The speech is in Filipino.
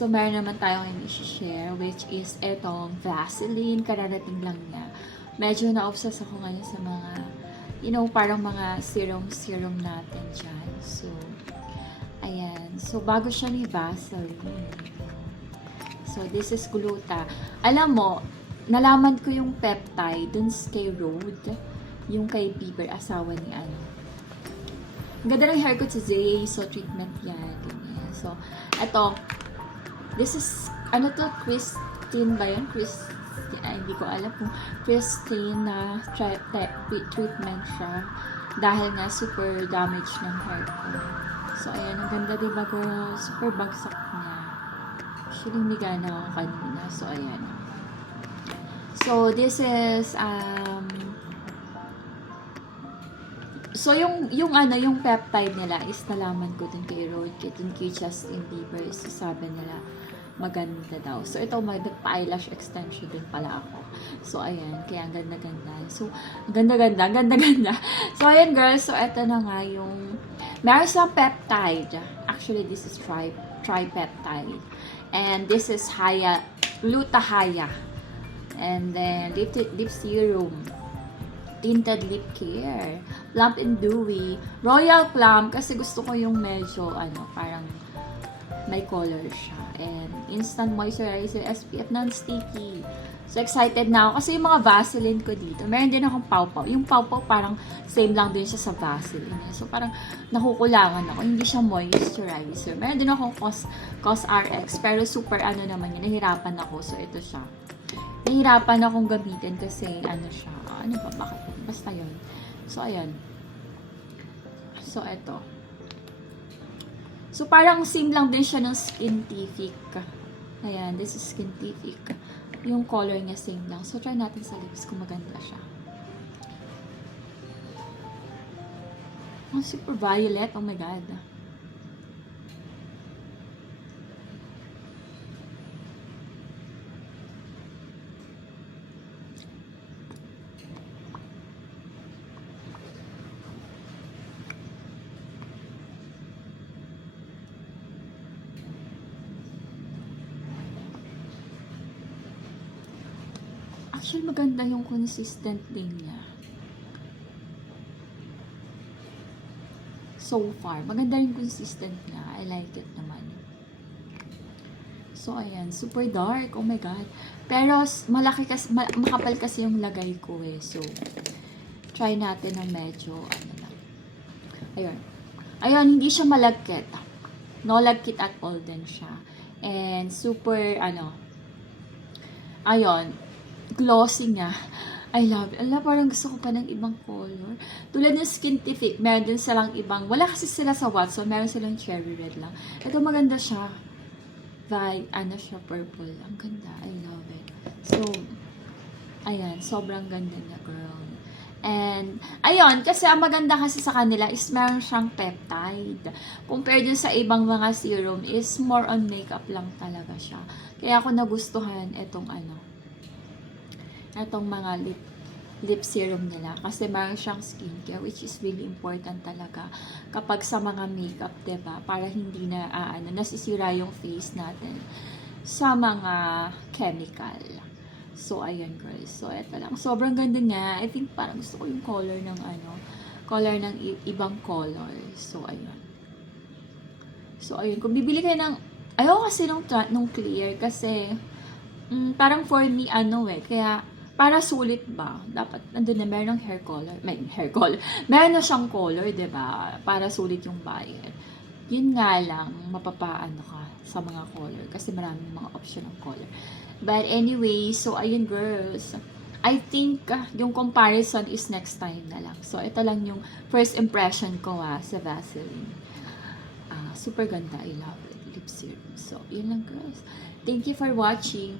So, meron naman tayo ngayon i-share, which is etong Vaseline. Kararating lang niya. Medyo na-obsess ako ngayon sa mga, you know, parang mga serum natin dyan. So, ayan. So, bago siya ni Vaseline. So, this is Gluta. Alam mo, nalaman ko yung peptide dun kay Rhode, yung kay Bieber, asawa ni ano. Ang ganda ng hair ko today. So, treatment yan. Ganyan. So, eto, this is, ano to, Christine ba yan? Hindi ko alam kung Christine na treatment siya. Dahil nga super damage ng hair ko. So, ayan. Ang ganda, diba girl? Super bagsak niya. Actually, miga na ako kanina. So, ayan. So, this is, so, yung peptide nila is nalaman ko dun kay Rhode, dun kay Justin Bieber, is sabi nila, maganda daw. So, ito, magpa-eyelash extension din pala ako. So, ayan, kaya ang ganda-ganda. So, ganda-ganda. So, ayan, girls. So, ito na nga yung, meron silang peptide. Actually, this is tripeptide. And this is Gluta-Hya. And then, lip serum. Tinted lip care. Plump and dewy. Royal Plum, kasi gusto ko yung medyo, parang may color siya. And instant moisturizer, SPF non-sticky. So, excited na ako. Kasi yung mga Vaseline ko dito, meron din akong pawpaw. Yung pawpaw parang same lang din siya sa Vaseline. So, parang nakukulangan ako. Hindi siya moisturizer. Meron din akong COSRX. Pero super naman yun. Nahirapan ako. So, ito siya. Nahirapan akong gamitin kasi siya. Ano ba? Bakit? Basta yun. So, ayan. So, ito. So, parang same lang din siya ng Skintific. Ayan, this is Skintific. Yung color niya same lang. So, try natin sa lips kung maganda siya. Oh, super violet. Oh my God. Actually, maganda yung consistent din niya. So far, maganda yung consistent niya. I like it naman. So, ayan. Super dark. Oh my God. Pero, malaki kasi, makapal kasi yung lagay ko eh. So, try natin ng medyo, lang. Ayun. Ayun, hindi siya malagkit. No lagkit at all din siya. And, super, ayun, glossy nga. I love it. Parang gusto ko pa ng ibang color. Tulad ng Skintific, meron din silang ibang, wala kasi sila sa Watson, meron silang cherry red lang. Ito maganda siya. Siya, purple. Ang ganda. I love it. So, ayan, sobrang ganda niya, girl. And, ayun, kasi ang maganda kasi sa kanila is meron siyang peptide. Compared dun sa ibang mga serum is more on makeup lang talaga siya. Kaya ako nagustuhan itong mga lip serum nila. Kasi meron siyang skincare, which is really important talaga kapag sa mga makeup, diba? Para hindi na, nasisira yung face natin sa mga chemical. So, ayan guys. So, eto lang. Sobrang ganda niya. I think parang gusto ko yung color ng ibang color. So, ayun. So, ayun. Kung bibili kayo ng, ayoko kasi nung clear kasi, parang for me, kaya, para sulit ba? Dapat, nandun na, meron ng hair color. Meron na siyang color, diba? Para sulit yung bayad. Yun nga lang, mapapaano ka sa mga color. Kasi maraming mga option ng color. But anyway, so ayun girls. I think yung comparison is next time na lang. So, ito lang yung first impression ko sa Vaseline. Super ganda. I love it. Lip serum. So, yun lang girls. Thank you for watching.